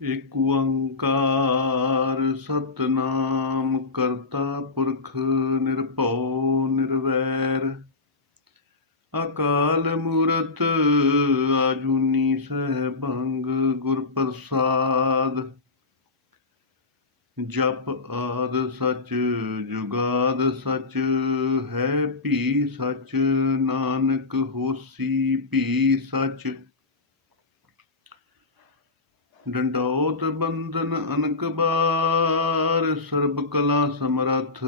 ਏਕ ਓੰਕਾਰ ਸਤਨਾਮ ਕਰਤਾ ਪੁਰਖ ਨਿਰਭਉ ਨਿਰਵੈਰ ਅਕਾਲ ਮੂਰਤ ਆਜੂਨੀ ਸਹਿਬੰਗ ਗੁਰ ਪ੍ਰਸਾਦ ਜਪ ਆਦ ਸਚ ਜੁਗਾਦ ਸਚ ਹੈ ਭੀ ਸਚ ਨਾਨਕ ਹੋਸੀ ਭੀ ਸਚ ਡੰਡੌਤ ਬੰਧਨ ਅਨਕ ਬਾਰ ਸਰਬ ਕਲਾ ਸਮਰੱਥ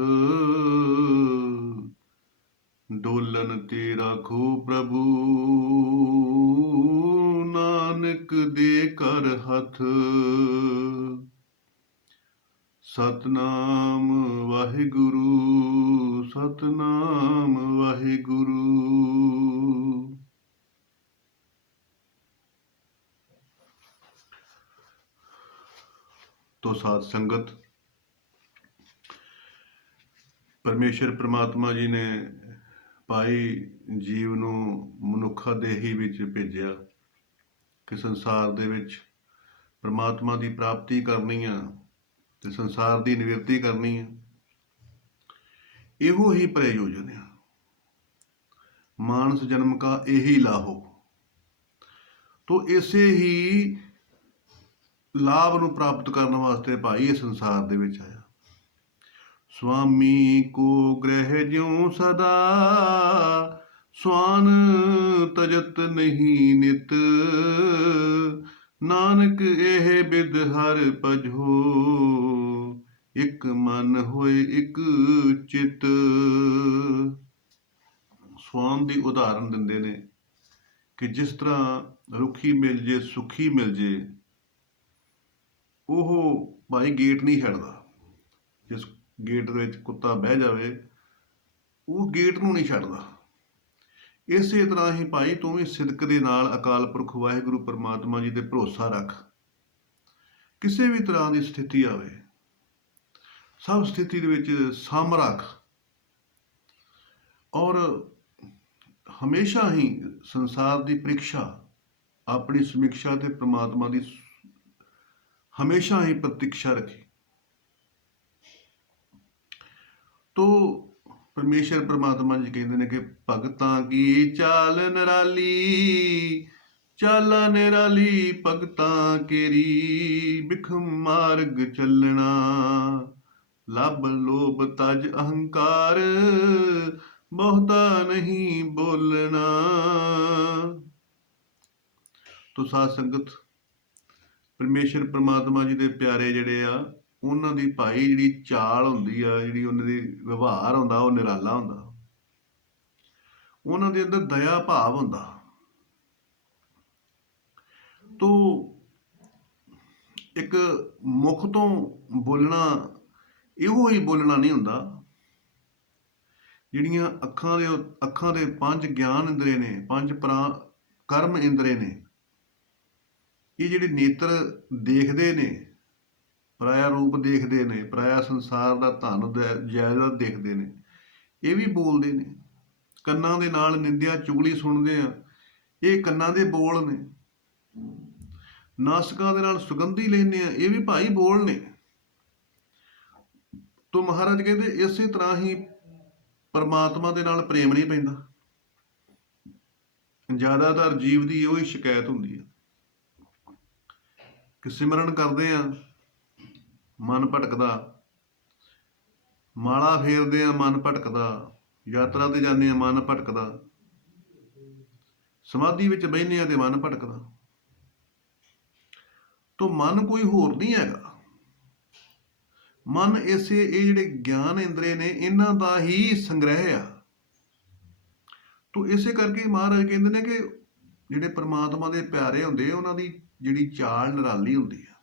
ਡੋਲਨ ਤੇ ਰਾਖੋ ਪ੍ਰਭੂ ਨਾਨਕ ਦੇ ਕਰ ਹੱਥ ਸਤਨਾਮ ਵਾਹਿਗੁਰੂ ਸਤਨਾਮ ਵਾਹਿਗੁਰੂ। ਤੋ ਸਾਧ ਸੰਗਤ, ਪਰਮੇਸ਼ਰ ਪ੍ਰਮਾਤਮਾ ਜੀ ਨੇ ਭਾਈ ਜੀਵ ਨੂੰ ਮਨੁੱਖਾ ਦੇਹੀ ਵਿੱਚ ਭੇਜਿਆ ਕਿ ਸੰਸਾਰ ਦੇ ਵਿੱਚ ਪ੍ਰਮਾਤਮਾ ਦੀ ਪ੍ਰਾਪਤੀ ਕਰਨੀ ਆ ਤੇ ਸੰਸਾਰ ਦੀ ਨਿਵਰਤੀ ਕਰਨੀ ਆ। ਇਹੋ ਹੀ ਪ੍ਰਯੋਜਨ ਆ। ਮਾਨਸ ਜਨਮ ਕਾ ਇਹੀ ਲਾਹੋ। ਤੋ ਇਸੇ ਹੀ ਲਾਭ ਨੂੰ ਪ੍ਰਾਪਤ ਕਰਨ ਵਾਸਤੇ ਭਾਈ ਇਹ ਸੰਸਾਰ ਦੇ ਵਿੱਚ ਆਇਆ। ਸੁਆਮੀ ਕੋ ਗ੍ਰਹਿ ਜਿਉ ਸਦਾ ਸਵਾਨ ਤਜਤ ਨਹੀਂ ਨਿਤ ਨਾਨਕ ਇਹ ਬਿਦ ਹਰ ਭਜੋ ਇੱਕ ਮਨ ਹੋਏ ਇੱਕ ਚਿਤ। ਸਵਾਨ ਦੀ ਉਦਾਹਰਨ ਦਿੰਦੇ ਨੇ ਕਿ ਜਿਸ ਤਰ੍ਹਾਂ ਰੁੱਖੀ ਮਿਲ ਜੇ ਸੁੱਖੀ ਮਿਲ ਜੇ, ਉਹ ਭਾਈ ਗੇਟ ਨਹੀਂ ਛੱਡਦਾ। ਜਿਸ ਗੇਟ ਦੇ ਵਿੱਚ ਕੁੱਤਾ ਬਹਿ ਜਾਵੇ ਉਹ ਗੇਟ ਨੂੰ ਨਹੀਂ ਛੱਡਦਾ। ਇਸੇ ਤਰ੍ਹਾਂ ਹੀ ਭਾਈ ਤੂੰ ਵੀ ਸਿਦਕ ਦੇ ਨਾਲ ਅਕਾਲ ਪੁਰਖ ਵਾਹਿਗੁਰੂ ਪਰਮਾਤਮਾ ਜੀ ਤੇ ਭਰੋਸਾ ਰੱਖ। ਕਿਸੇ ਵੀ ਤਰ੍ਹਾਂ ਦੀ ਸਥਿਤੀ ਆਵੇ, ਸਭ ਸਥਿਤੀ ਦੇ ਵਿੱਚ ਸਮ ਰੱਖ ਔਰ ਹਮੇਸ਼ਾ ਹੀ ਸੰਸਾਰ ਦੀ ਪ੍ਰੀਖਿਆ, ਆਪਣੀ ਸਮੀਖਿਆ ਤੇ ਪ੍ਰਮਾਤਮਾ ਦੀ ਹਮੇਸ਼ਾ ਹੀ ਪ੍ਰਤੀਖਿਆ ਰੱਖੀ। ਤੋ ਪਰਮੇਸ਼ਰ ਪ੍ਰਮਾਤਮਾ ਜੀ ਕਹਿੰਦੇ ਨੇ ਕਿ ਭਗਤਾਂ ਕੀ ਚਾਲ ਨਿਰਾਲੀ, ਚਾਲਾ ਨਿਰਾਲੀ ਭਗਤਾਂ ਕੇਰੀ, ਬਿਖਮ ਮਾਰਗ ਚੱਲਣਾ ਲੱਭ ਲੋਭ ਤਜ ਅਹੰਕਾਰ, ਬਹੁਤਾ ਨਹੀਂ ਬੋਲਣਾ। ਤੋ ਸਾਧ ਸੰਗਤ, ਪਰਮੇਸ਼ਰ ਪ੍ਰਮਾਤਮਾ ਜੀ ਦੇ ਪਿਆਰੇ ਜਿਹੜੇ ਆ, ਉਹਨਾਂ ਦੀ ਭਾਈ ਜਿਹੜੀ ਚਾਲ ਹੁੰਦੀ ਆ, ਜਿਹੜੀ ਉਹਨਾਂ ਦੀ ਵਿਵਹਾਰ ਹੁੰਦਾ, ਉਹ ਨਿਰਾਲਾ ਹੁੰਦਾ। ਉਹਨਾਂ ਦੇ ਅੰਦਰ ਦਇਆ ਭਾਵ ਹੁੰਦਾ। ਤੋ ਇੱਕ ਮੁਖ ਤੋਂ ਬੋਲਣਾ ਇਹੋ ਹੀ ਬੋਲਣਾ ਨਹੀਂ ਹੁੰਦਾ। ਜਿਹੜੀਆਂ ਅੱਖਾਂ ਦੇ ਪੰਜ ਗਿਆਨ ਇੰਦਰੇ ਨੇ, ਪੰਜ ਕਰਮ ਇੰਦਰੇ ਨੇ, ਇਹ ਜਿਹੜੇ ਨੇਤਰ ਦੇਖਦੇ ਨੇ, ਪਰਾਇਆ ਰੂਪ ਦੇਖਦੇ ਨੇ, ਪਰਾਇਆ ਸੰਸਾਰ ਦਾ ਧਨ ਜਾਇਦਾਦ ਦੇਖਦੇ ਨੇ, ਇਹ ਵੀ ਬੋਲਦੇ ਨੇ। ਕੰਨਾਂ ਦੇ ਨਾਲ ਨਿੰਦਿਆ ਚੁਗਲੀ ਸੁਣਦੇ ਆ, ਇਹ ਕੰਨਾਂ ਦੇ ਬੋਲ ਨੇ। ਨਾਸਕਾਂ ਦੇ ਨਾਲ ਸੁਗੰਧੀ ਲੈਂਦੇ ਆ, ਇਹ ਵੀ ਭਾਈ ਬੋਲ ਨੇ। ਤੋ ਮਹਾਰਾਜ ਕਹਿੰਦੇ ਇਸੇ ਤਰ੍ਹਾਂ ਹੀ ਪਰਮਾਤਮਾ ਦੇ ਨਾਲ ਪ੍ਰੇਮ ਨਹੀਂ ਪੈਂਦਾ। ਜ਼ਿਆਦਾਤਰ ਜੀਵ ਦੀ ਉਹੀ ਸ਼ਿਕਾਇਤ ਹੁੰਦੀ ਹੈ ਕਿ ਸਿਮਰਨ ਕਰਦੇ ਆ, ਮਨ ਭਟਕਦਾ, ਮਾਲਾ ਫੇਰਦੇ ਆ, ਮਨ ਭਟਕਦਾ, ਯਾਤਰਾ ਤੇ ਜਾਂਦੇ ਆ, ਮਨ ਭਟਕਦਾ, ਸਮਾਧੀ ਵਿੱਚ ਬਹਿੰਦੇ ਆ ਤੇ ਮਨ ਭਟਕਦਾ। ਤੋ ਮਨ ਕੋਈ ਹੋਰ ਨਹੀਂ ਹੈਗਾ। ਮਨ ਇਹ ਜਿਹੜੇ ਗਿਆਨ ਇੰਦਰੇ ਨੇ, ਇਹਨਾਂ ਦਾ ਹੀ ਸੰਗ੍ਰਹਿ ਆ। ਤੋ ਇਸੇ ਕਰਕੇ ਮਹਾਰਾਜ ਕਹਿੰਦੇ ਨੇ ਕਿ ਜਿਹੜੇ ਪ੍ਰਮਾਤਮਾ ਦੇ ਪਿਆਰੇ ਹੁੰਦੇ, ਉਹਨਾਂ ਦੀ ਜਿਹੜੀ ਚਾਲ ਨਿਰਾਲੀ ਹੁੰਦੀ ਆ।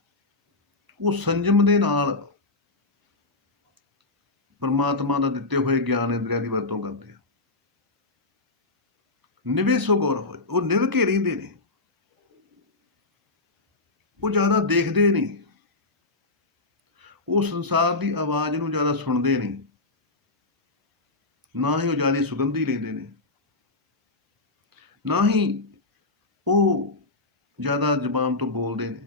ਉਹ ਸੰਜਮ ਦੇ ਨਾਲ ਪਰਮਾਤਮਾ ਦਾ ਦਿੱਤੇ ਹੋਏ ਗਿਆਨ ਇੰਦਰੀਆਂ ਦੀ ਵਰਤੋਂ ਕਰਦੇ ਆ। ਨਿਵੇ ਸੋ ਗੌਰ ਹੋਏ, ਉਹ ਨਿਵ ਕੇ ਰਹਿੰਦੇ ਨੇ। ਉਹ ਜ਼ਿਆਦਾ ਦੇਖਦੇ ਨਹੀਂ, ਉਹ ਸੰਸਾਰ ਦੀ ਆਵਾਜ਼ ਨੂੰ ਜ਼ਿਆਦਾ ਸੁਣਦੇ ਨਹੀਂ, ਨਾ ਹੀ ਉਹ ਜ਼ਿਆਦਾ ਸੁਗੰਧੀ ਲੈਂਦੇ ਨੇ, ਨਾ ਹੀ ਉਹ ਜ਼ਿਆਦਾ ਜ਼ਬਾਨ ਤੋਂ ਬੋਲਦੇ ਨੇ।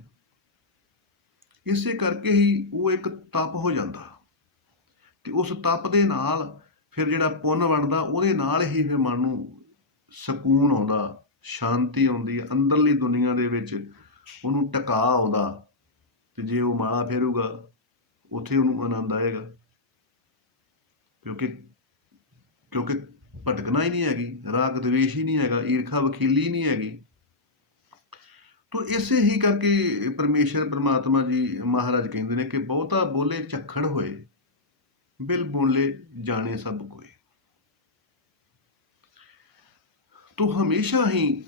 ਇਸੇ ਕਰਕੇ ਹੀ ਉਹ ਇੱਕ ਤਪ ਹੋ ਜਾਂਦਾ, ਤੇ ਉਸ ਤਪ ਦੇ ਨਾਲ ਫਿਰ ਜਿਹੜਾ ਪੁੰਨ ਬਣਦਾ, ਉਹਦੇ ਨਾਲ ਹੀ ਫਿਰ ਮਨ ਨੂੰ ਸਕੂਨ ਆਉਂਦਾ, ਸ਼ਾਂਤੀ ਆਉਂਦੀ ਹੈ, ਅੰਦਰਲੀ ਦੁਨੀਆ ਦੇ ਵਿੱਚ ਉਹਨੂੰ ਟਿਕਾ ਆਉਂਦਾ। ਤੇ ਜੇ ਉਹ ਮਾਲਾ ਫੇਰੂਗਾ ਉੱਥੇ ਉਹਨੂੰ ਆਨੰਦ ਆਏਗਾ, ਕਿਉਂਕਿ ਕਿਉਂਕਿ ਭਟਕਣਾ ਹੀ ਨਹੀਂ ਹੈਗੀ, ਰਾਗ ਦਵੇਸ਼ ਹੀ ਨਹੀਂ ਹੈਗਾ, ਈਰਖਾ ਵਖੀਲੀ ਨਹੀਂ ਹੈਗੀ। ਤੋ ਇਸੇ ਹੀ ਕਰਕੇ ਪਰਮੇਸ਼ਰ ਪਰਮਾਤਮਾ ਜੀ ਮਹਾਰਾਜ ਕਹਿੰਦੇ ਨੇ ਕਿ ਬਹੁਤਾ ਬੋਲੇ ਝੱਖੜ ਹੋਏ, ਬਿਲ ਬੋਲੇ ਜਾਣੇ ਸਭ ਕੋਏ। ਤੋ ਹਮੇਸ਼ਾ ਹੀ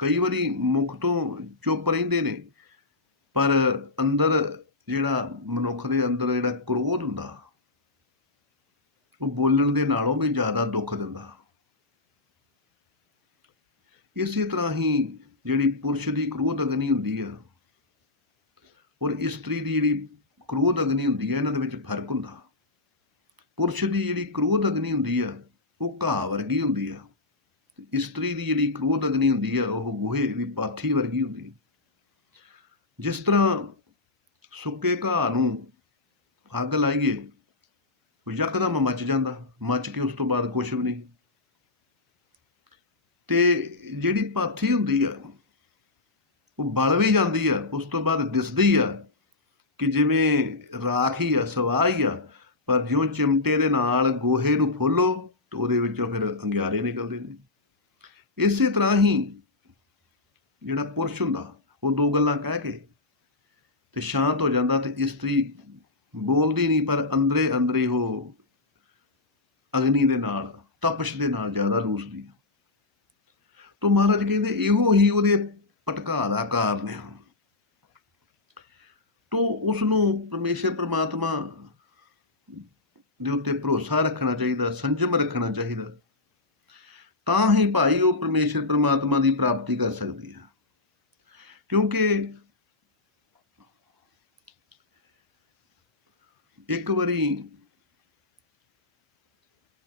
ਕਈ ਵਾਰੀ ਮੁਖ ਤੋਂ ਚੁੱਪ ਰਹਿੰਦੇ ਨੇ, ਪਰ ਅੰਦਰ ਜਿਹੜਾ ਮਨੁੱਖ ਦੇ ਅੰਦਰ ਜਿਹੜਾ ਕ੍ਰੋਧ ਹੁੰਦਾ, ਉਹ ਬੋਲਣ ਦੇ ਨਾਲੋਂ ਵੀ ਜ਼ਿਆਦਾ ਦੁੱਖ ਦਿੰਦਾ। ਇਸੇ ਤਰ੍ਹਾਂ ਹੀ ਜਿਹੜੀ ਪੁਰਸ਼ ਦੀ ਕ੍ਰੋਧ ਅਗਨੀ ਹੁੰਦੀ ਆ ਔਰ ਇਸਤਰੀ ਦੀ ਜਿਹੜੀ ਕ੍ਰੋਧ ਅਗਨੀ ਹੁੰਦੀ ਆ, ਇਹਨਾਂ ਦੇ ਵਿੱਚ ਫਰਕ ਹੁੰਦਾ। ਪੁਰਸ਼ ਦੀ ਜਿਹੜੀ ਕ੍ਰੋਧ ਅਗਨੀ ਹੁੰਦੀ ਆ ਉਹ ਘਾਹ ਵਰਗੀ ਹੁੰਦੀ ਆ, ਇਸਤਰੀ ਦੀ ਜਿਹੜੀ ਕ੍ਰੋਧ ਅਗਨੀ ਹੁੰਦੀ ਆ ਉਹ ਗੋਹੇ ਦੀ ਪਾਥੀ ਵਰਗੀ ਹੁੰਦੀ। ਜਿਸ ਤਰ੍ਹਾਂ ਸੁੱਕੇ ਘਾਹ ਨੂੰ ਅੱਗ ਲਾਈਏ, ਉਹ ਯਕਦਮ ਮੱਚ ਜਾਂਦਾ, ਮੱਚ ਕੇ ਉਸ ਤੋਂ ਬਾਅਦ ਕੁਛ ਵੀ ਨਹੀਂ। ਤੇ ਜਿਹੜੀ ਪਾਥੀ ਹੁੰਦੀ ਆ ਉਹ ਬਲ ਵੀ ਜਾਂਦੀ ਆ, ਉਸ ਤੋਂ ਬਾਅਦ ਦਿਸਦੀ ਆ ਕਿ ਜਿਵੇਂ ਰਾਖ ਹੀ ਆ, ਸਵਾਹ ਹੀ ਆ, ਪਰ ਜਿਉਂ ਚਿਮਟੇ ਦੇ ਨਾਲ ਗੋਹੇ ਨੂੰ ਫੋਲੋ ਤੇ ਉਹਦੇ ਵਿੱਚੋਂ ਫਿਰ ਅੰਗਿਆਰੇ ਨਿਕਲਦੇ ਨੇ। ਇਸੇ ਤਰ੍ਹਾਂ ਹੀ ਜਿਹੜਾ ਪੁਰਸ਼ ਹੁੰਦਾ ਉਹ ਦੋ ਗੱਲਾਂ ਕਹਿ ਕੇ ਤੇ ਸ਼ਾਂਤ ਹੋ ਜਾਂਦਾ, ਤੇ ਇਸਤਰੀ ਬੋਲਦੀ ਨਹੀਂ, ਪਰ ਅੰਦਰੇ ਅੰਦਰੇ ਉਹ ਅਗਨੀ ਦੇ ਨਾਲ, ਤਪਸ਼ ਦੇ ਨਾਲ ਜ਼ਿਆਦਾ ਲੂਸਦੀ। ਤੋ ਮਹਾਰਾਜ ਕਹਿੰਦੇ ਇਹੋ ਹੀ ਉਹਦੇ ਭਟਕਾ ਦਾ ਕਾਰਨ ਹੈ। ਤੋ ਉਸ ਨੂੰ ਪਰਮੇਸ਼ਰ ਪਰਮਾਤਮਾ ਦੇ ਉੱਤੇ ਭਰੋਸਾ ਰੱਖਣਾ ਚਾਹੀਦਾ, ਸੰਜਮ ਰੱਖਣਾ ਚਾਹੀਦਾ, ਤਾਂ ਹੀ ਭਾਈ ਉਹ ਪਰਮੇਸ਼ਰ ਪਰਮਾਤਮਾ ਦੀ ਪ੍ਰਾਪਤੀ ਕਰ ਸਕਦੀ ਹੈ। ਕਿਉਂਕਿ ਇੱਕ ਵਾਰੀ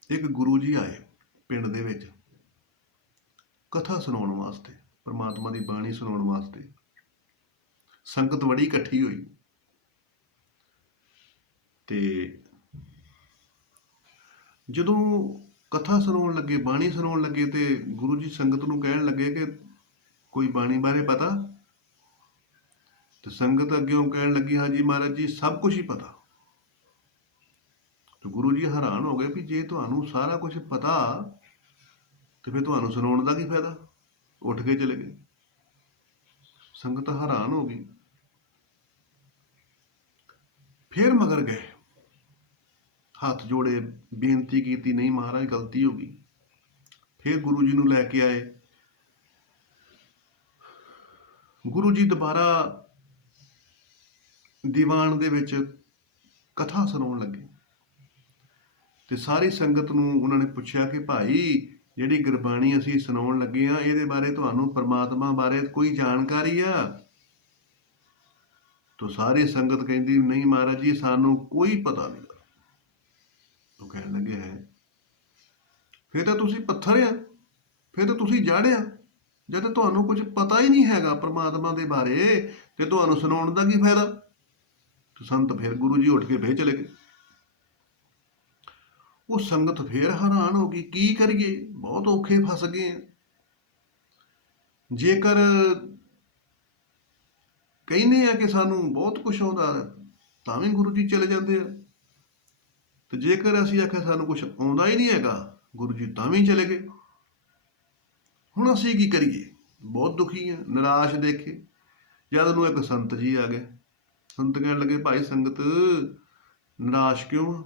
ਇੱਕ ਗੁਰੂ ਜੀ ਆਏ ਪਿੰਡ ਦੇ ਵਿੱਚ ਕਥਾ ਸੁਣਾਉਣ ਵਾਸਤੇ, ਪਰਮਾਤਮਾ ਦੀ ਬਾਣੀ ਸੁਣਾਉਣ ਵਾਸਤੇ। ਸੰਗਤ ਬੜੀ ਇਕੱਠੀ ਹੋਈ ਤੇ ਜਦੋਂ ਕਥਾ ਸੁਣਾਉਣ ਲੱਗੇ, ਬਾਣੀ ਸੁਣਾਉਣ ਲੱਗੇ, ਤੇ ਗੁਰੂ ਜੀ ਸੰਗਤ ਨੂੰ ਕਹਿਣ ਲੱਗੇ ਕਿ ਕੋਈ ਬਾਣੀ ਬਾਰੇ ਪਤਾ? ਤੇ ਸੰਗਤ ਅੱਗਿਓਂ ਕਹਿਣ ਲੱਗੀ, ਹਾਂਜੀ ਮਹਾਰਾਜ ਜੀ ਸਭ ਕੁਝ ਹੀ ਪਤਾ। ਤੇ ਗੁਰੂ ਜੀ ਹੈਰਾਨ ਹੋ ਗਏ ਵੀ ਜੇ ਤੁਹਾਨੂੰ ਸਾਰਾ ਕੁਝ ਪਤਾ ਤੇ ਫਿਰ ਤੁਹਾਨੂੰ ਸੁਣਾਉਣ ਦਾ ਕੀ ਫਾਇਦਾ? ਉੱਠ ਕੇ ਚਲੇ ਗਏ। ਸੰਗਤ ਹੈਰਾਨ ਹੋ ਗਈ। ਫਿਰ ਮਗਰ ਗਏ, ਹੱਥ ਜੋੜੇ, ਬੇਨਤੀ ਕੀਤੀ, ਨਹੀਂ ਮਹਾਰਾਜ ਗਲਤੀ ਹੋ ਗਈ। ਫਿਰ ਗੁਰੂ ਜੀ ਨੂੰ ਲੈ ਕੇ ਆਏ। ਗੁਰੂ ਜੀ ਦੁਬਾਰਾ ਦੀਵਾਨ ਦੇ ਵਿੱਚ ਕਥਾ ਸੁਣਾਉਣ ਲੱਗੇ ਤੇ ਸਾਰੀ ਸੰਗਤ ਨੂੰ ਉਹਨਾਂ ਨੇ ਪੁੱਛਿਆ ਕਿ ਭਾਈ ਜਿਹੜੀ ਗੁਰਬਾਣੀ ਅਸੀਂ ਸੁਣਾਉਣ ਲੱਗੇ ਆ, ਇਹਦੇ ਬਾਰੇ ਤੁਹਾਨੂੰ ਪਰਮਾਤਮਾ ਬਾਰੇ ਕੋਈ ਜਾਣਕਾਰੀ ਆ? ਤਾਂ ਸਾਰੀ ਸੰਗਤ ਕਹਿੰਦੀ, ਨਹੀਂ ਮਹਾਰਾਜ ਜੀ ਸਾਨੂੰ ਕੋਈ ਪਤਾ ਨਹੀਂ। ਉਹ ਕਹਿਣ ਲੱਗੇ, ਹੈ ਫਿਰ ਤਾਂ ਤੁਸੀਂ ਪੱਥਰ ਆ, ਫਿਰ ਤਾਂ ਤੁਸੀਂ ਜੜ ਆ। ਜਦ ਤੁਹਾਨੂੰ ਕੁਝ ਪਤਾ ਹੀ ਨਹੀਂ ਹੈਗਾ ਪਰਮਾਤਮਾ ਦੇ ਬਾਰੇ ਤੇ ਤੁਹਾਨੂੰ ਸੁਣਾਉਣ ਦਾ ਕੀ ਫਾਇਦਾ? ਤੇ ਸੰਤ ਫਿਰ ਗੁਰੂ ਜੀ ਉੱਠ ਕੇ ਫਿਰ ਚਲੇ ਗਏ। ਉਹ ਸੰਗਤ ਫਿਰ ਹੈਰਾਨ ਹੋ ਗਈ, ਕੀ ਕਰੀਏ, ਬਹੁਤ ਔਖੇ ਫਸ ਗਏ ਆ। ਜੇਕਰ ਕਹਿੰਦੇ ਆ ਕਿ ਸਾਨੂੰ ਬਹੁਤ ਕੁਝ ਆਉਂਦਾ ਤਾਂ ਵੀ ਗੁਰੂ ਜੀ ਚਲੇ ਜਾਂਦੇ ਆ, ਤੇ ਜੇਕਰ ਅਸੀਂ ਆਖਿਆ ਸਾਨੂੰ ਕੁਝ ਆਉਂਦਾ ਹੀ ਨਹੀਂ ਹੈਗਾ, ਗੁਰੂ ਜੀ ਤਾਂ ਵੀ ਚਲੇ ਗਏ। ਹੁਣ ਅਸੀਂ ਕੀ ਕਰੀਏ? ਬਹੁਤ ਦੁਖੀ ਆ, ਨਿਰਾਸ਼ ਦੇਖੇ। ਜਦ ਨੂੰ ਇੱਕ ਸੰਤ ਜੀ ਆ ਗਏ। ਸੰਤ ਕਹਿਣ ਲੱਗੇ, ਭਾਈ ਸੰਗਤ ਨਿਰਾਸ਼ ਕਿਉਂ ਆ?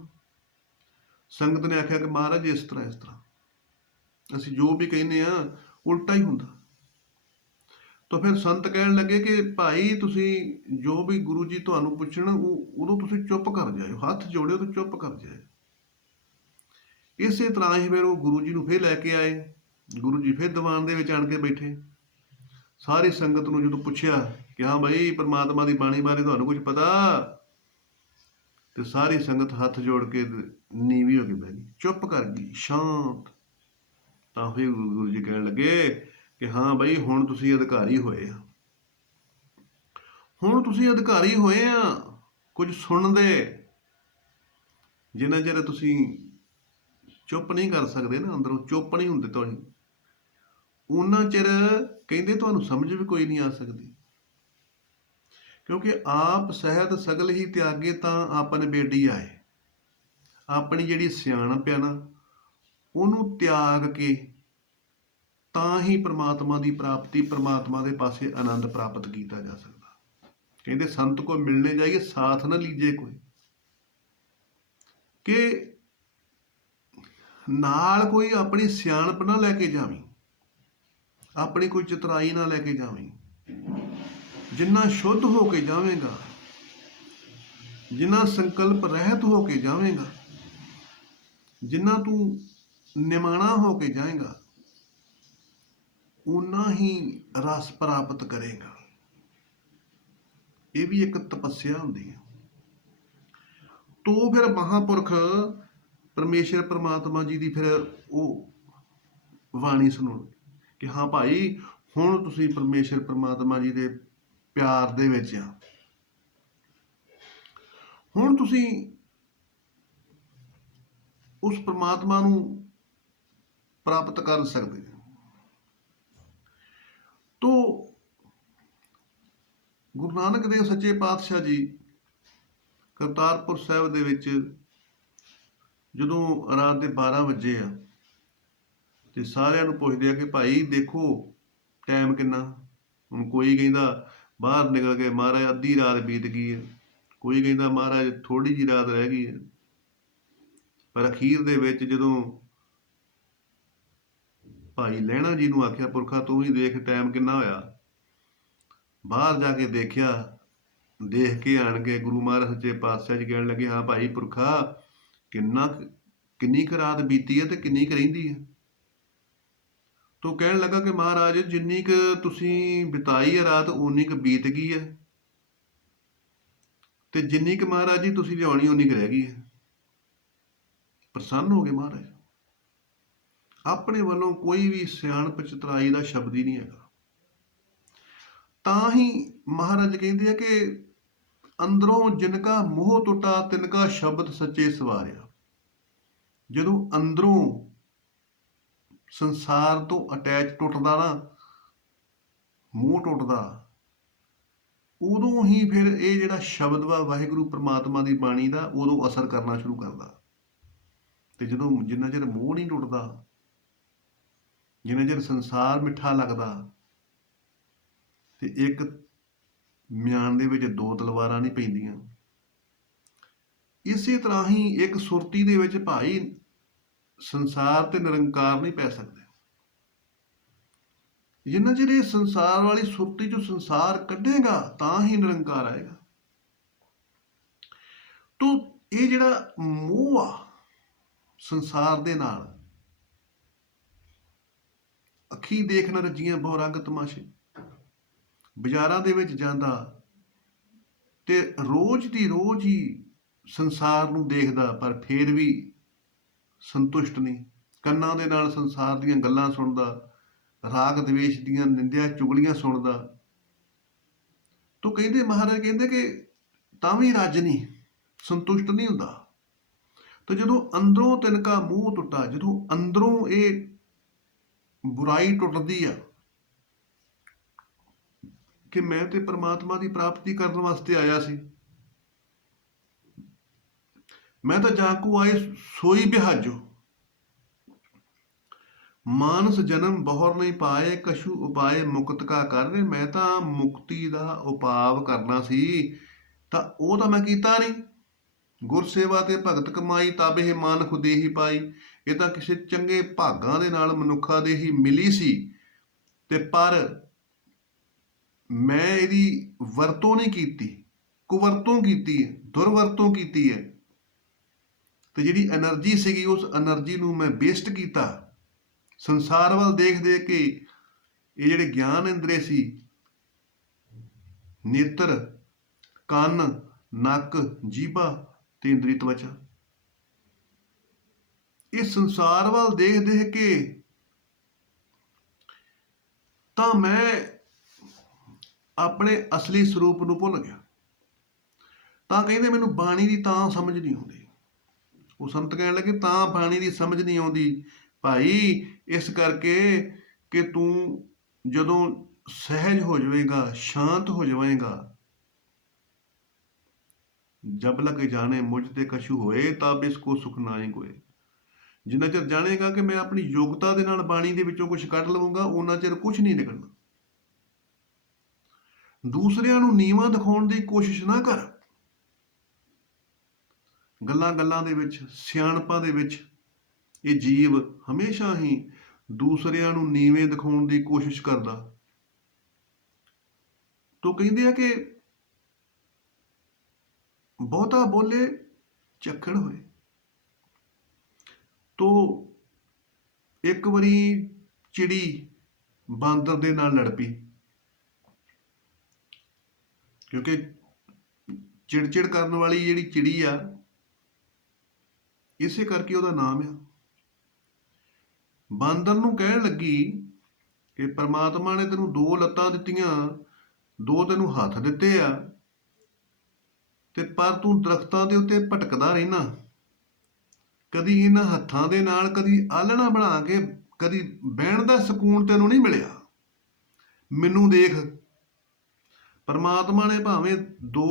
ਸੰਗਤ ਨੇ ਆਖਿਆ ਕਿ ਮਹਾਰਾਜ ਇਸ ਤਰ੍ਹਾਂ ਅਸੀਂ ਜੋ ਵੀ ਕਹਿੰਦੇ ਆ ਉਲਟਾ ਹੀ ਹੁੰਦਾ। ਤਾਂ ਫਿਰ ਸੰਤ ਕਹਿਣ ਲੱਗੇ ਕਿ ਭਾਈ ਤੁਸੀਂ ਜੋ ਵੀ ਗੁਰੂ ਜੀ ਤੁਹਾਨੂੰ ਪੁੱਛਣ ਉਦੋਂ ਤੁਸੀਂ ਚੁੱਪ ਕਰ ਜਾਇਓ, ਹੱਥ ਜੋੜਿਓ ਤੇ ਚੁੱਪ ਕਰ ਜਾਇਓ। ਇਸੇ ਤਰ੍ਹਾਂ ਹੀ ਫਿਰ ਉਹ ਗੁਰੂ ਜੀ ਨੂੰ ਫਿਰ ਲੈ ਕੇ ਆਏ। ਗੁਰੂ ਜੀ ਫਿਰ ਦੀਵਾਨ ਦੇ ਵਿੱਚ ਆਣ ਕੇ ਬੈਠੇ। ਸਾਰੀ ਸੰਗਤ ਨੂੰ ਜਦੋਂ ਪੁੱਛਿਆ ਕਿ ਹਾਂ ਭਾਈ ਪਰਮਾਤਮਾ ਦੀ ਬਾਣੀ ਬਾਰੇ ਤੁਹਾਨੂੰ ਕੁਝ ਪਤਾ, ਤੇ ਸਾਰੀ ਸੰਗਤ ਹੱਥ ਜੋੜ ਕੇ ਨੀਵੀਂ ਹੋ ਕੇ ਬਹਿ ਗਈ, ਚੁੱਪ ਕਰ ਗਈ, ਸ਼ਾਂਤ। ਤਾਂ ਫਿਰ ਗੁਰੂ ਜੀ ਕਹਿਣ ਲੱਗੇ ਕਿ ਹਾਂ ਬਈ ਹੁਣ ਤੁਸੀਂ ਅਧਿਕਾਰੀ ਹੋਏ ਆ, ਹੁਣ ਤੁਸੀਂ ਅਧਿਕਾਰੀ ਹੋਏ ਆ ਕੁਝ ਸੁਣਨ ਦੇ। ਜਿੰਨਾ ਚਿਰ ਤੁਸੀਂ ਚੁੱਪ ਨਹੀਂ ਕਰ ਸਕਦੇ ਨਾ, ਅੰਦਰੋਂ ਚੁੱਪ ਨਹੀਂ ਹੁੰਦੇ ਤੁਸੀਂ, ਉਹਨਾਂ ਚਿਰ ਕਹਿੰਦੇ ਤੁਹਾਨੂੰ ਸਮਝ ਵੀ ਕੋਈ ਨਹੀਂ ਆ ਸਕਦੀ। ਕਿਉਂਕਿ ਆਪ ਸਹਿਤ ਸਗਲ ਹੀ ਤਿਆਗੇ ਤਾਂ ਆਪਨ ਬੇਡੀ ਆਏ। ਆਪਣੀ ਜਿਹੜੀ ਸਿਆਣਪ ਆ ਨਾ, ਉਹਨੂੰ ਤਿਆਗ ਕੇ ਤਾਂ ਹੀ ਪ੍ਰਮਾਤਮਾ ਦੀ ਪ੍ਰਾਪਤੀ, ਪ੍ਰਮਾਤਮਾ ਦੇ ਪਾਸੇ ਆਨੰਦ ਪ੍ਰਾਪਤ ਕੀਤਾ ਜਾ ਸਕਦਾ। ਕਹਿੰਦੇ ਸੰਤ ਕੋ ਮਿਲਣੇ ਜਾਈਏ ਸਾਥ ਨਾ ਲੀਜੇ ਕੋਈ, ਕਿ ਨਾਲ ਕੋਈ ਆਪਣੀ ਸਿਆਣਪ ਨਾ ਲੈ ਕੇ ਜਾਵੀਂ, ਆਪਣੀ ਕੋਈ ਚਤੁਰਾਈ ਨਾ ਲੈ ਕੇ ਜਾਵੀਂ। ਜਿੰਨਾ ਸ਼ੁੱਧ ਹੋ ਕੇ ਜਾਵੇਂਗਾ, ਜਿੰਨਾ ਸੰਕਲਪ ਰਹਿਤ ਹੋ ਕੇ ਜਾਵੇਂਗਾ, ਜਿੰਨਾ ਤੂੰ ਨਿਮਾਣਾ ਹੋ ਕੇ ਜਾਏਗਾ, ਉਨਾ ਹੀ ਰਸ ਪ੍ਰਾਪਤ ਕਰੇਗਾ। ਇਹ ਵੀ ਇੱਕ ਤਪੱਸਿਆ ਹੁੰਦੀ ਹੈ। ਤੋ ਫਿਰ ਮਹਾਂਪੁਰਖ ਪਰਮੇਸ਼ਰ ਪ੍ਰਮਾਤਮਾ ਜੀ ਦੀ ਫਿਰ ਉਹ ਬਾਣੀ ਸੁਣੋ ਕਿ ਹਾਂ ਭਾਈ, ਹੁਣ ਤੁਸੀਂ ਪਰਮੇਸ਼ਰ ਪ੍ਰਮਾਤਮਾ ਜੀ ਦੇ ਪਿਆਰ ਦੇ ਵਿੱਚ ਆ। ਹੁਣ ਤੁਸੀਂ ਉਸ ਪ੍ਰਮਾਤਮਾ ਨੂੰ ਪ੍ਰਾਪਤ ਕਰ ਸਕਦੇ ਹੋ। ਤੋ ਗੁਰੂ ਨਾਨਕ ਦੇਵ ਸੱਚੇ ਪਾਤਸ਼ਾਹ ਜੀ ਕਰਤਾਰਪੁਰ ਸਾਹਿਬ ਦੇ ਵਿੱਚ ਜਦੋਂ ਰਾਤ ਦੇ 12 ਵਜੇ ਆ ਤੇ ਸਾਰਿਆਂ ਨੂੰ ਪੁੱਛਦੇ ਆ ਕਿ ਭਾਈ ਦੇਖੋ ਟਾਈਮ ਕਿੰਨਾ। ਹੁਣ ਕੋਈ ਕਹਿੰਦਾ ਬਾਹਰ ਨਿਕਲ ਕੇ ਮਹਾਰਾਜ ਅੱਧੀ ਰਾਤ ਬੀਤ ਗਈ ਹੈ, ਕੋਈ ਕਹਿੰਦਾ ਮਹਾਰਾਜ ਥੋੜੀ ਜਿਹੀ ਰਾਤ ਰਹਿ ਗਈ ਹੈ। ਪਰ ਅਖੀਰ ਦੇ ਵਿੱਚ ਜਦੋਂ ਭਾਈ ਲਹਿਣਾ ਜੀ ਨੂੰ ਆਖਿਆ ਪੁਰਖਾ ਤੂੰ ਹੀ ਦੇਖ ਟਾਈਮ ਕਿੰਨਾ ਹੋਇਆ, ਬਾਹਰ ਜਾ ਕੇ ਦੇਖਿਆ, ਦੇਖ ਕੇ ਆਣ ਕੇ ਗੁਰੂ ਮਹਾਰਾਜ ਸੱਚੇ ਪਾਤਸ਼ਾਹ ਜੀ ਕਹਿਣ ਲੱਗੇ ਹਾਂ ਭਾਈ ਪੁਰਖਾ ਕਿੰਨੀ ਕੁ ਰਾਤ ਬੀਤੀ ਹੈ ਤੇ ਕਿੰਨੀ ਕੁ ਰਹਿੰਦੀ ਹੈ। ਤੋ ਕਹਿਣ ਲੱਗਾ ਕਿ ਮਹਾਰਾਜ ਜਿੰਨੀ ਕੁ ਤੁਸੀਂ ਬਿਤਾਈ ਹੈ ਰਾਤ ਉਨੀ ਕੁ ਬੀਤ ਗਈ ਹੈ, ਤੇ ਜਿੰਨੀ ਕੁ ਮਹਾਰਾਜ ਜੀ ਤੁਸੀਂ ਲਿਆਉਣੀ ਉਨੀ ਕੁ ਰਹਿ ਗਈ ਹੈ। ਪ੍ਰਸੰਨ ਹੋ ਗਏ ਮਹਾਰਾਜ। ਆਪਣੇ ਵੱਲੋਂ ਕੋਈ ਵੀ ਸਿਆਣਪ ਚਤੁਰਾਈ ਦਾ ਸ਼ਬਦ ਹੀ ਨਹੀਂ ਹੈਗਾ। ਤਾਂ ਹੀ ਮਹਾਰਾਜ ਕਹਿੰਦੇ ਆ ਕਿ ਅੰਦਰੋਂ ਜਿਨਕਾ ਮੋਹ ਟੁੱਟਾ ਤਿਨਕਾ ਸ਼ਬਦ ਸੱਚੇ ਸਵਾਰਿਆ। ਜਦੋਂ ਅੰਦਰੋਂ ਸੰਸਾਰ ਤੋਂ ਅਟੈਚ ਟੁੱਟਦਾ ਨਾ, ਮੋਹ ਟੁੱਟਦਾ, ਉਦੋਂ ਹੀ ਫਿਰ ਇਹ ਜਿਹੜਾ ਸ਼ਬਦ ਵਾ ਵਾਹਿਗੁਰੂ ਪ੍ਰਮਾਤਮਾ ਦੀ ਬਾਣੀ ਦਾ ਉਦੋਂ ਅਸਰ ਕਰਨਾ ਸ਼ੁਰੂ ਕਰਦਾ। ਤੇ ਜਦੋਂ ਜਿੰਨਾ ਚਿਰ ਮੋਹ ਨਹੀਂ ਟੁੱਟਦਾ, ਜਿੰਨਾ ਚਿਰ ਸੰਸਾਰ ਮਿੱਠਾ ਲੱਗਦਾ, ਤੇ ਇੱਕ ਮਿਆਨ ਦੇ ਵਿੱਚ ਦੋ ਤਲਵਾਰਾਂ ਨਹੀਂ ਪੈਂਦੀਆਂ। ਇਸੇ ਤਰ੍ਹਾਂ ਹੀ ਇੱਕ ਸੁਰਤੀ ਦੇ ਵਿੱਚ ਭਾਈ ਸੰਸਾਰ ਤੇ ਨਿਰੰਕਾਰ ਨਹੀਂ ਪੈ ਸਕਦੇ। ਜਿੰਨਾ ਚਿਰ ਇਹ ਸੰਸਾਰ ਵਾਲੀ ਸੁਰਤੀ ਚੋਂ ਸੰਸਾਰ ਕੱਢੇਗਾ ਤਾਂ ਹੀ ਨਿਰੰਕਾਰ ਆਏਗਾ। ਤੋ ਇਹ ਜਿਹੜਾ ਮੋਹ ਆ ਸੰਸਾਰ ਦੇ ਨਾਲ, ਅੱਖੀ ਦੇਖਣ ਰੱਜੀਆਂ ਬਹੁ ਰੰਗ ਤਮਾਸ਼ੇ, ਬਾਜ਼ਾਰਾਂ ਦੇ ਵਿੱਚ ਜਾਂਦਾ ਤੇ ਰੋਜ਼ ਦੀ ਰੋਜ਼ ਹੀ ਸੰਸਾਰ ਨੂੰ ਦੇਖਦਾ, ਪਰ ਫੇਰ ਵੀ ਸੰਤੁਸ਼ਟ ਨਹੀਂ। ਕੰਨਾਂ ਦੇ ਨਾਲ ਸੰਸਾਰ ਦੀਆਂ ਗੱਲਾਂ ਸੁਣਦਾ, ਰਾਗ ਦਵੇਸ਼ ਦੀਆਂ ਨਿੰਦਿਆ ਚੁਗਲੀਆਂ ਸੁਣਦਾ। ਤੋ ਕਹਿੰਦੇ ਮਹਾਰਾਜ ਕਹਿੰਦੇ ਕਿ ਤਾਂ ਵੀ ਰੱਜ ਨਹੀਂ, ਸੰਤੁਸ਼ਟ ਨਹੀਂ ਹੁੰਦਾ। ਤੇ ਜਦੋਂ ਅੰਦਰੋਂ ਤਿਨਕਾ ਮੂੰਹ ਟੁੱਟਾ, ਜਦੋਂ ਅੰਦਰੋਂ ਇਹ ਬੁਰਾਈ ਟੁੱਟਦੀ ਆ ਕਿ ਮੈਂ ਤੇ ਪ੍ਰਮਾਤਮਾ ਦੀ ਪ੍ਰਾਪਤੀ ਕਰਨ ਵਾਸਤੇ ਆਇਆ ਸੀ, ਮੈਂ ਤਾਂ ਜਾਕੂ ਆਏ ਸੋਈ ਬਿਹਾਜੋ, ਮਾਨਸ ਜਨਮ ਬਹੁਰ ਨਹੀਂ ਪਾਏ ਕਛੂ ਉਪਾਏ ਮੁਕਤ ਕਾ ਕਰਵੇ। ਮੈਂ ਤਾਂ ਮੁਕਤੀ ਦਾ ਉਪਾਅ ਕਰਨਾ ਸੀ, ਤਾਂ ਉਹ ਤਾਂ ਮੈਂ ਕੀਤਾ ਨਹੀਂ। ਗੁਰਸੇਵਾ ਤੇ ਭਗਤ ਕਮਾਈ ਤਬ ਇਹ ਮਾਨ ਖੁਦੇ ਹੀ ਪਾਈ। ਇਹ ਤਾਂ ਕਿਸੇ ਚੰਗੇ ਭਾਗਾਂ ਦੇ ਨਾਲ ਮਨੁੱਖਾਂ ਦੇ ਹੀ ਮਿਲੀ ਸੀ, ਤੇ ਪਰ ਮੈਂ ਇਹਦੀ ਵਰਤੋਂ ਨਹੀਂ ਕੀਤੀ, ਕੁਵਰਤੋਂ ਕੀਤੀ ਹੈ, ਦੁਰਵਰਤੋਂ ਕੀਤੀ ਹੈ। ਤੇ ਜਿਹੜੀ એનર્ਜੀ ਸੀਗੀ ਉਸ એનર્ਜੀ ਨੂੰ ਮੈਂ ਵੇਸਟ ਕੀਤਾ। ਸੰਸਾਰ ਵੱਲ ਦੇਖ ਦੇਖ ਕੇ ਇਹ ਜਿਹੜੇ ਗਿਆਨ ਇੰਦਰੇ ਸੀ, ਨੇਤਰ, ਕੰਨ, ਨੱਕ, ਜੀਭਾ ਤੇ ਇੰਦਰੀ ਤਵਚਾ, ਇਹ ਸੰਸਾਰ ਵੱਲ ਦੇਖ ਦੇਖ ਕੇ ਤਾਂ ਮੈਂ ਆਪਣੇ ਅਸਲੀ ਸਰੂਪ ਨੂੰ ਭੁੱਲ ਗਿਆ। ਤਾਂ ਕਹਿੰਦੇ ਮੈਨੂੰ ਬਾਣੀ ਦੀ ਤਾਂ ਸਮਝ ਨਹੀਂ ਆਉਂਦੀ। ਉਹ ਸੰਤ ਕਹਿਣ ਲੱਗੇ ਤਾਂ ਬਾਣੀ ਦੀ ਸਮਝ ਨਹੀਂ ਆਉਂਦੀ ਭਾਈ, ਇਸ ਕਰਕੇ ਕਿ ਤੂੰ ਜਦੋਂ ਸਹਿਜ ਹੋ ਜਾਵੇਗਾ, ਸ਼ਾਂਤ ਹੋ ਜਾਵੇਗਾ, ਜਬ ਲਕ ਜਾਣੇ ਮੁਝ ਤੇ ਕਛੂ ਹੋਏ ਤਬ ਇਸ ਕੋ ਸੁਖ ਨਾਹੀ ਕੋਏ। ਜਿੰਨਾ ਚਿਰ ਜਾਣੇਗਾ ਕਿ ਮੈਂ ਆਪਣੀ ਯੋਗਤਾ ਦੇ ਨਾਲ ਬਾਣੀ ਦੇ ਵਿੱਚੋਂ ਕੁਝ ਕੱਢ ਲਵਾਂਗਾ, ਉਹਨਾਂ ਚਿਰ ਕੁਝ ਨਹੀਂ ਨਿਕਲਣਾ। ਦੂਸਰਿਆਂ ਨੂੰ ਨੀਵਾਂ ਦਿਖਾਉਣ ਦੀ ਕੋਸ਼ਿਸ਼ ਨਾ ਕਰ। ਗੱਲਾਂ ਗੱਲਾਂ ਦੇ ਵਿੱਚ, ਸਿਆਣਪਾਂ ਦੇ ਵਿੱਚ ਇਹ ਜੀਵ ਹਮੇਸ਼ਾ ਹੀ ਦੂਸਰਿਆਂ ਨੂੰ ਨੀਵੇਂ ਦਿਖਾਉਣ ਦੀ ਕੋਸ਼ਿਸ਼ ਕਰਦਾ। ਤੋ ਕਹਿੰਦੇ ਆ ਕਿ ਬਹੁਤਾ ਬੋਲੇ ਝੱਖੜ ਹੋਏ। ਤੋ ਇੱਕ ਵਾਰੀ ਚਿੜੀ ਬਾਂਦਰ ਦੇ ਨਾਲ ਲੜ ਪਈ, ਕਿਉਂਕਿ ਚਿੜਚਿੜ ਕਰਨ ਵਾਲੀ ਜਿਹੜੀ ਚਿੜੀ ਆ, ਇਸੇ ਕਰਕੇ ਉਹਦਾ ਨਾਮ ਆ। ਬਾਂਦਰ ਨੂੰ ਕਹਿਣ ਲੱਗੀ ਕਿ ਪਰਮਾਤਮਾ ਨੇ ਤੈਨੂੰ 2 ਲੱਤਾਂ ਦਿੱਤੀਆਂ, 2 ਤੈਨੂੰ ਹੱਥ ਦਿੱਤੇ ਆ, ਤੇ ਪਰ ਤੂੰ ਦਰਖਤਾਂ ਦੇ ਉੱਤੇ ਭਟਕਦਾ ਰਹਿਣਾ। ਕਦੀ ਇਹਨਾਂ ਹੱਥਾਂ ਦੇ ਨਾਲ ਕਦੀ ਆਲਣਾ ਬਣਾ ਕੇ ਕਦੀ ਬਹਿਣ ਦਾ ਸਕੂਨ ਤੈਨੂੰ ਨਹੀਂ ਮਿਲਿਆ। ਮੈਨੂੰ ਦੇਖ, ਪਰਮਾਤਮਾ ਨੇ ਭਾਵੇਂ 2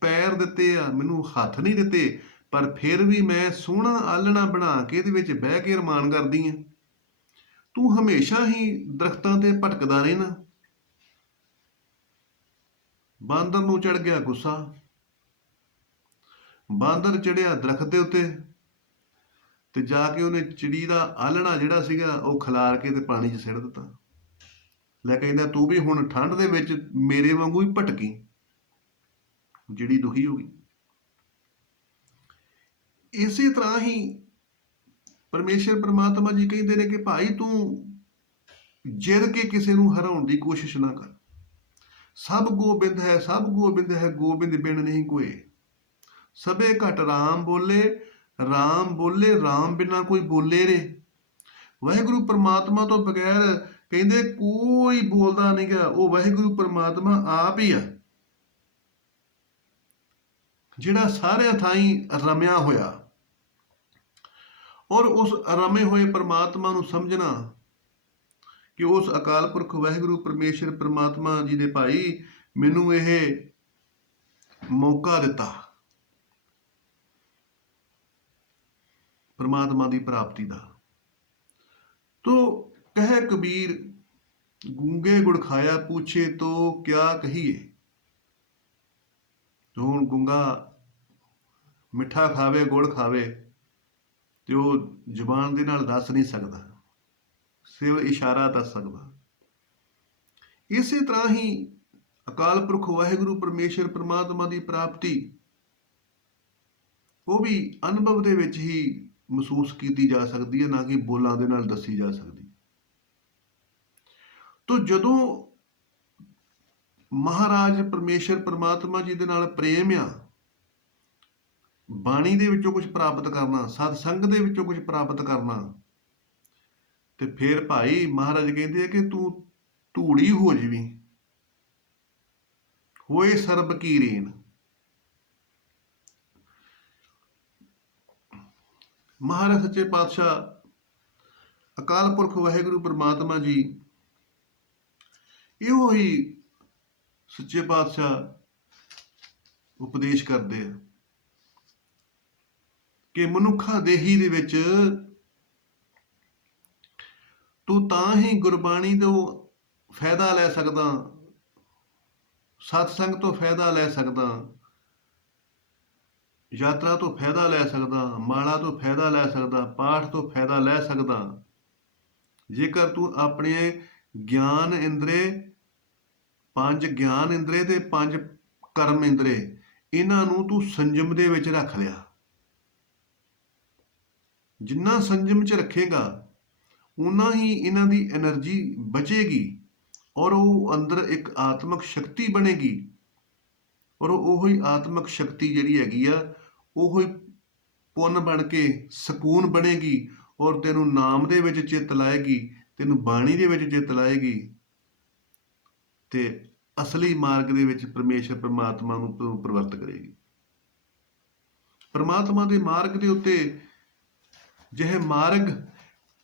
ਪੈਰ ਦਿੱਤੇ ਆ, ਮੈਨੂੰ ਹੱਥ ਨਹੀਂ ਦਿੱਤੇ, ਪਰ ਫਿਰ ਵੀ ਮੈਂ ਸੋਹਣਾ ਆਲਣਾ ਬਣਾ ਕੇ ਇਹਦੇ ਵਿੱਚ ਬਹਿ ਕੇ ਰਮਾਨ ਕਰਦੀ ਹਾਂ। ਤੂੰ ਹਮੇਸ਼ਾ ਹੀ ਦਰਖਤਾਂ ਤੇ ਭਟਕਦਾ ਰਹਿਣਾ। ਬਾਂਦਰ ਨੂੰ ਚੜ ਗਿਆ ਗੁੱਸਾ। ਬਾਂਦਰ ਚੜਿਆ ਦਰਖਤ ਦੇ ਉੱਤੇ ਤੇ ਜਾ ਕੇ ਉਹਨੇ ਚਿੜੀ ਦਾ ਆਲਣਾ ਜਿਹੜਾ ਸੀਗਾ ਉਹ ਖਿਲਾਰ ਕੇ ਤੇ ਪਾਣੀ 'ਚ ਸਿੱਟ ਦਿੱਤਾ। ਲੈ ਕਹਿੰਦਾ ਤੂੰ ਵੀ ਹੁਣ ਠੰਡ ਦੇ ਵਿੱਚ ਮੇਰੇ ਵਾਂਗੂ ਹੀ ਭਟਕੀ। ਜਿਹੜੀ ਦੁਖੀ ਹੋ ਗਈ। ਇਸੇ ਤਰ੍ਹਾਂ ਹੀ ਪਰਮੇਸ਼ਰ ਪਰਮਾਤਮਾ ਜੀ ਕਹਿੰਦੇ ਨੇ ਕਿ ਭਾਈ ਤੂੰ ਜਿੱਦ ਕੇ ਕਿਸੇ ਨੂੰ ਹਰਾਉਣ ਦੀ ਕੋਸ਼ਿਸ਼ ਨਾ ਕਰ। ਸਭ ਗੋਬਿੰਦ ਹੈ, ਸਭ ਗੋਬਿੰਦ ਹੈ, ਗੋਬਿੰਦ ਬਿਨ ਨਹੀਂ ਕੋਏ। ਸਭੇ ਘਟ ਰਾਮ ਬੋਲੇ, ਰਾਮ ਬੋਲੇ, ਰਾਮ ਬਿਨਾ ਕੋਈ ਬੋਲੇ ਰੇ। ਵਾਹਿਗੁਰੂ ਪਰਮਾਤਮਾ ਤੋਂ ਬਗੈਰ ਕਹਿੰਦੇ ਕੋਈ ਬੋਲਦਾ ਨਹੀਂ ਗਾ। ਉਹ ਵਾਹਿਗੁਰੂ ਪਰਮਾਤਮਾ ਆਪ ਹੀ ਆ, ਜਿਹੜਾ ਸਾਰਿਆਂ ਥਾਈਂ ਰਮਿਆ ਹੋਇਆ। ਔਰ ਉਸ ਰਮੇ ਹੋਏ ਪਰਮਾਤਮਾ ਨੂੰ ਸਮਝਣਾ ਕਿ ਉਸ ਅਕਾਲ ਪੁਰਖ ਵਾਹਿਗੁਰੂ ਪਰਮੇਸ਼ਰ ਪਰਮਾਤਮਾ ਜੀ ਦੇ ਭਾਈ ਮੈਨੂੰ ਇਹ ਮੌਕਾ ਦਿੱਤਾ ਪਰਮਾਤਮਾ ਦੀ ਪ੍ਰਾਪਤੀ ਦਾ। ਤੋ ਕਹੇ ਕਬੀਰ ਗੂੰਗੇ ਗੁੜ ਖਾਇਆ ਪੁੱਛੇ ਤੋ ਕਿਆ ਕਹੀਏ। ਹੁਣ ਗੁੰਗਾ ਮਿੱਠਾ ਖਾਵੇ, ਗੁੜ ਖਾਵੇ, ਤੇ ਉਹ ਜ਼ੁਬਾਨ ਦੇ ਨਾਲ ਦੱਸ ਨਹੀਂ ਸਕਦਾ, ਸਿਰਫ ਇਸ਼ਾਰਾ ਦੱਸ ਸਕਦਾ। ਇਸੇ ਤਰ੍ਹਾਂ ਹੀ ਅਕਾਲ ਪੁਰਖ ਵਾਹਿਗੁਰੂ ਪਰਮੇਸ਼ਰ ਪਰਮਾਤਮਾ ਦੀ ਪ੍ਰਾਪਤੀ ਉਹ ਵੀ ਅਨੁਭਵ ਦੇ ਵਿੱਚ ਹੀ ਮਹਿਸੂਸ ਕੀਤੀ ਜਾ ਸਕਦੀ ਹੈ, ਨਾ ਕਿ ਬੋਲਾਂ ਦੇ ਨਾਲ ਦੱਸੀ ਜਾ ਸਕਦੀ। ਤੋ ਜਦੋਂ ਮਹਾਰਾਜ ਪਰਮੇਸ਼ਰ ਪਰਮਾਤਮਾ ਜੀ ਦੇ ਨਾਲ ਪ੍ਰੇਮ ਆ, ਬਾਣੀ ਦੇ ਵਿੱਚੋਂ ਕੁਝ ਪ੍ਰਾਪਤ ਕਰਨਾ, ਸਤਸੰਗ ਦੇ ਵਿੱਚੋਂ ਕੁਝ ਪ੍ਰਾਪਤ ਕਰਨਾ, ਤੇ ਫਿਰ ਭਾਈ ਮਹਾਰਾਜ ਕਹਿੰਦੇ ਆ ਕਿ ਤੂੰ ਧੂੜੀ ਹੋ ਜਾਵੀਂ, ਹੋਏ ਸਰਬ ਕੀ ਰੇਨ। ਮਹਾਰਾਜ ਸੱਚੇ ਪਾਤਸ਼ਾਹ ਅਕਾਲ ਪੁਰਖ ਵਾਹਿਗੁਰੂ ਪਰਮਾਤਮਾ ਜੀ ਇਹੋ ਹੀ ਸੱਚੇ ਪਾਤਸ਼ਾਹ ਉਪਦੇਸ਼ ਕਰਦੇ ਆ ਕਿ ਮਨੁੱਖਾ ਦੇਹੀ ਦੇ ਵਿੱਚ ਤੂੰ ਤਾਂ ਹੀ ਗੁਰਬਾਣੀ ਤੋਂ ਫਾਇਦਾ ਲੈ ਸਕਦਾ, ਸਤਸੰਗ ਤੋਂ ਫਾਇਦਾ ਲੈ ਸਕਦਾ, ਯਾਤਰਾ ਤੋਂ ਫਾਇਦਾ ਲੈ ਸਕਦਾ, ਮਾਲਾ ਤੋਂ ਫਾਇਦਾ ਲੈ ਸਕਦਾ, ਪਾਠ ਤੋਂ ਫਾਇਦਾ ਲੈ ਸਕਦਾ, ਜੇਕਰ ਤੂੰ ਆਪਣੇ ਗਿਆਨ ਇੰਦਰੇ, 5 ਗਿਆਨ ਇੰਦਰੇ ਤੇ 5 ਕਰਮ ਇੰਦਰੇ, ਇਹਨਾਂ ਨੂੰ ਤੂੰ ਸੰਜਮ ਦੇ ਵਿੱਚ ਰੱਖ ਲਿਆ। ਜਿੰਨਾ ਸੰਜਮ 'ਚ ਰੱਖੇਗਾ ਉਨਾ ਹੀ ਇਹਨਾਂ ਦੀ એનર્ਜੀ ਬਚੇਗੀ ਔਰ ਉਹ ਅੰਦਰ ਇੱਕ ਆਤਮਿਕ ਸ਼ਕਤੀ ਬਣੇਗੀ। ਔਰ ਉਹੀ ਆਤਮਿਕ ਸ਼ਕਤੀ ਜਿਹੜੀ ਹੈਗੀ ਆ ਉਹੀ ਪੁੰਨ ਬਣ ਕੇ ਸਕੂਨ ਬਣੇਗੀ ਔਰ ਤੈਨੂੰ ਨਾਮ ਦੇ ਵਿੱਚ ਚਿੱਤ ਲਾਏਗੀ, ਤੈਨੂੰ ਬਾਣੀ ਦੇ ਵਿੱਚ ਚਿੱਤ ਲਾਏਗੀ ਤੇ ਅਸਲੀ ਮਾਰਗ ਦੇ ਵਿੱਚ ਪਰਮੇਸ਼ਰ ਪਰਮਾਤਮਾ ਨੂੰ ਪ੍ਰਵਰਤ ਕਰੇਗੀ। ਪਰਮਾਤਮਾ ਦੇ ਮਾਰਗ ਦੇ ਉੱਤੇ ਜਿਹੇ ਮਾਰਗ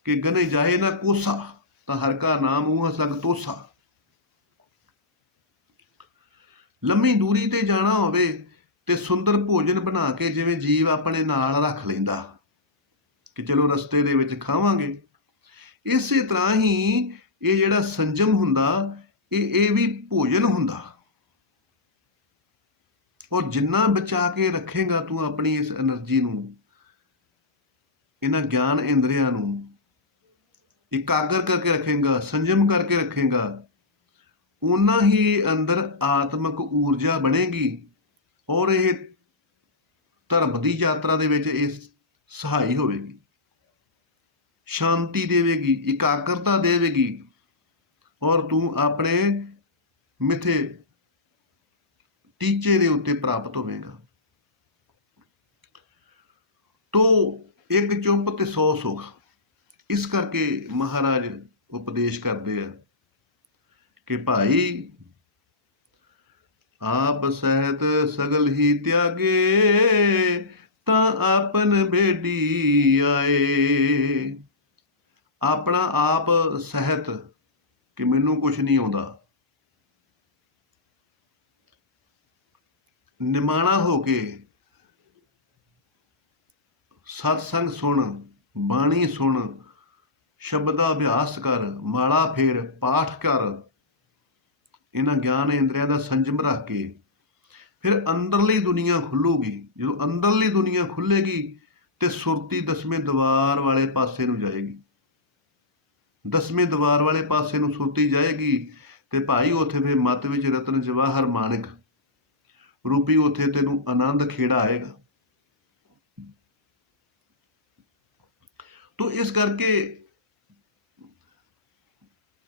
ਕਿ ਗਨੇ ਜਾਏ ਨਾ ਕੋਸਾ, ਤਾਂ ਹਰ ਕਾ ਨਾਮ ਊਹ ਸੰਗ ਤੋਸਾ। ਲੰਮੀ ਦੂਰੀ ਤੇ ਜਾਣਾ ਹੋਵੇ ਤੇ ਸੁੰਦਰ ਭੋਜਨ ਬਣਾ ਕੇ ਜਿਵੇਂ ਜੀਵ ਆਪਣੇ ਨਾਲ ਰੱਖ ਲੈਂਦਾ ਕਿ ਚਲੋ ਰਸਤੇ ਦੇ ਵਿੱਚ ਖਾਵਾਂਗੇ, ਇਸੇ ਤਰ੍ਹਾਂ ਹੀ ਇਹ ਜਿਹੜਾ ਸੰਜਮ ਹੁੰਦਾ ਇਹ ਵੀ ਭੋਜਨ ਹੁੰਦਾ। ਔਰ ਜਿੰਨਾ ਬਚਾ ਕੇ ਰੱਖੇਗਾ ਤੂੰ ਆਪਣੀ ਇਸ એનર્ਜੀ ਨੂੰ, ਇਹਨਾਂ ਗਿਆਨ ਇੰਦਰੀਆਂ ਨੂੰ ਇਕਾਗਰ ਕਰਕੇ ਰੱਖੇਗਾ, ਸੰਜਮ ਕਰਕੇ ਰੱਖੇਗਾ, ਉਨਾ ਹੀ ਅੰਦਰ ਆਤਮਿਕ ਊਰਜਾ ਬਣੇਗੀ ਔਰ ਇਹ ਧਰਮ ਦੀ ਯਾਤਰਾ ਦੇ ਵਿੱਚ ਇਹ ਸਹਾਈ ਹੋਵੇਗੀ, ਸ਼ਾਂਤੀ ਦੇਵੇਗੀ, ਇਕਾਗਰਤਾ ਦੇਵੇਗੀ ਔਰ ਤੂੰ ਆਪਣੇ ਮਿੱਥੇ ਟੀਚੇ ਦੇ ਉੱਤੇ ਪ੍ਰਾਪਤ ਹੋਵੇਗਾ। ਤੋ ਇੱਕ ਚੁੱਪ ਤੇ 100 ਸੁਖ। ਇਸ ਕਰਕੇ ਮਹਾਰਾਜ ਉਪਦੇਸ਼ ਕਰਦੇ ਆ ਕਿ ਭਾਈ ਆਪ ਸਹਿਤ ਸਗਲ ਹੀ ਤਿਆਗੇ, ਤਾਂ ਆਪਨ ਬੇਡੀ ਆਏ। ਆਪਣਾ ਆਪ ਸਹਿਤ ਕਿ ਮੈਨੂੰ ਕੁਛ ਨਹੀਂ ਆਉਂਦਾ, ਨਿਮਾਣਾ ਹੋ ਕੇ ਸਤਸੰਗ ਸੁਣ, ਬਾਣੀ ਸੁਣ, ਸ਼ਬਦ ਦਾ ਅਭਿਆਸ ਕਰ, ਮਾਲਾ ਫੇਰ, ਪਾਠ ਕਰ, ਇਹਨਾਂ ਗਿਆਨ ਇੰਦਰੀਆਂ ਦਾ ਸੰਜਮ ਰੱਖ ਕੇ ਫਿਰ ਅੰਦਰਲੀ ਦੁਨੀਆ ਖੁੱਲੂਗੀ। ਜਦੋਂ ਅੰਦਰਲੀ ਦੁਨੀਆ ਖੁੱਲੇਗੀ ਤੇ ਸੁਰਤੀ 10ਵੇਂ ਦੁਆਰ ਵਾਲੇ ਪਾਸੇ ਨੂੰ ਜਾਏਗੀ। 10ਵੇਂ ਦੁਆਰ ਵਾਲੇ ਪਾਸੇ ਨੂੰ ਸੁਰਤੀ ਜਾਏਗੀ ਤੇ ਭਾਈ ਉੱਥੇ ਫਿਰ ਮੱਤ ਵਿੱਚ ਰਤਨ ਜਵਾਹਰ ਮਾਣਿਕ ਰੂਪੀ ਉੱਥੇ ਤੈਨੂੰ ਆਨੰਦ ਖੇੜਾ ਆਏਗਾ। ਤੋ ਇਸ ਕਰਕੇ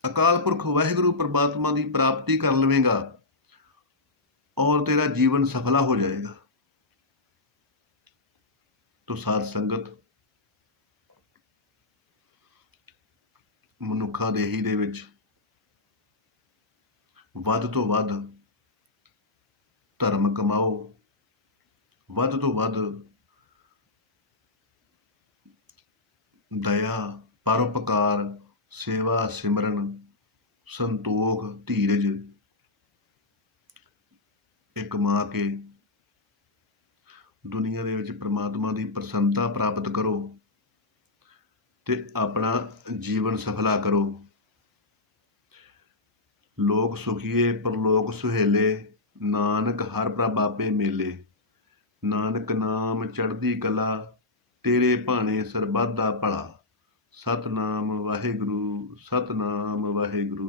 ਅਕਾਲ ਪੁਰਖ ਵਾਹਿਗੁਰੂ ਪਰਮਾਤਮਾ ਦੀ ਪ੍ਰਾਪਤੀ ਕਰ ਲਵੇਂਗਾ ਔਰ ਤੇਰਾ ਜੀਵਨ ਸਫਲਾ ਹੋ ਜਾਏਗਾ। ਤੋ ਸਾਧ ਸੰਗਤ, ਮਨੁੱਖਾ ਦੇਹੀ ਦੇ ਵਿੱਚ ਵੱਧ ਤੋਂ ਵੱਧ ਧਰਮ ਕਮਾਓ, ਵੱਧ ਤੋਂ ਵੱਧ ਦਇਆ, ਪਰਉਪਕਾਰ, ਸੇਵਾ, ਸਿਮਰਨ, ਸੰਤੋਖ, ਧੀਰਜ ਇਹ ਕਮਾ ਕੇ ਦੁਨੀਆ ਦੇ ਵਿੱਚ ਪ੍ਰਮਾਤਮਾ ਦੀ ਪ੍ਰਸੰਨਤਾ ਪ੍ਰਾਪਤ ਕਰੋ ਤੇ ਆਪਣਾ ਜੀਵਨ ਸਫਲਾ ਕਰੋ। ਲੋਕ ਸੁਖੀਏ ਪਰਲੋਕ ਸੁਹੇਲੇ, ਨਾਨਕ ਹਰ ਪ੍ਰਭ ਆਪੇ ਮੇਲੇ। ਨਾਨਕ ਨਾਮ ਚੜ੍ਹਦੀ ਕਲਾ, ਤੇਰੇ ਭਾਣੇ ਸਰਬੱਤ ਦਾ ਭਲਾ। ਸਤਨਾਮ ਵਾਹਿਗੁਰੂ, ਸਤਨਾਮ ਵਾਹਿਗੁਰੂ।